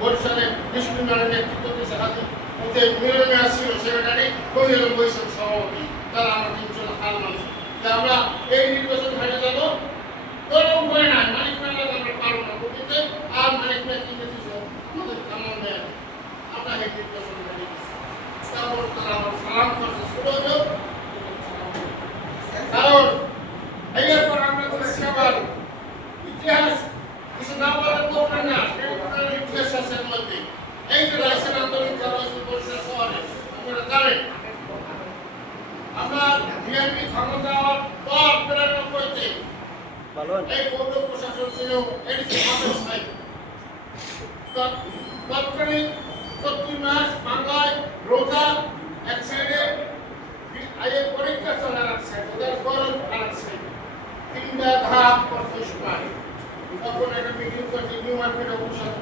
বরিশালে বিষ্ণুনাথের নেতৃত্ব দিয়েছে হাতে ওতে মিলন মেয়াজ ছিল সেক্রেটারি কবির বৈশাখ সভাপতি তারা আমরা তিনজন হাল মানছি যে আমরা এই নির্বাচন হেরে যাবো কোনো উপায় নাই মানিক মেলা আমরা পারবো না বুঝতে আর মানিক মেলা কি দিয়েছে আমাদের কামাল মেয়া আমরা এই নির্বাচন হেরে গেছি তারপর তারা আমার সালাম করছে শুরু হলো কারণ এর পর আমরা তো সবার ইতিহাস কিছু না বলার দরকার না ইতিহাস আছে মধ্যে এই যে রাইসের আন্দোলন করা হয়েছে বরিশাল শহরে আপনারা জানেন আমরা বিএনপি ক্ষমতা পর ৯২-তে এই পৌর প্রশাসন ছিল এডিসি হাফেজ সাহেব তৎকালীন ৩০ মাস বাংলায় রোজা এক সাইডে আগে পরীক্ষা চলার এক সাইড ওদের গরম আর এক সাইড তিনটা ধাপ করতে সময় তখন একটা মিটিং করছে নিউ মার্কেট অফিসার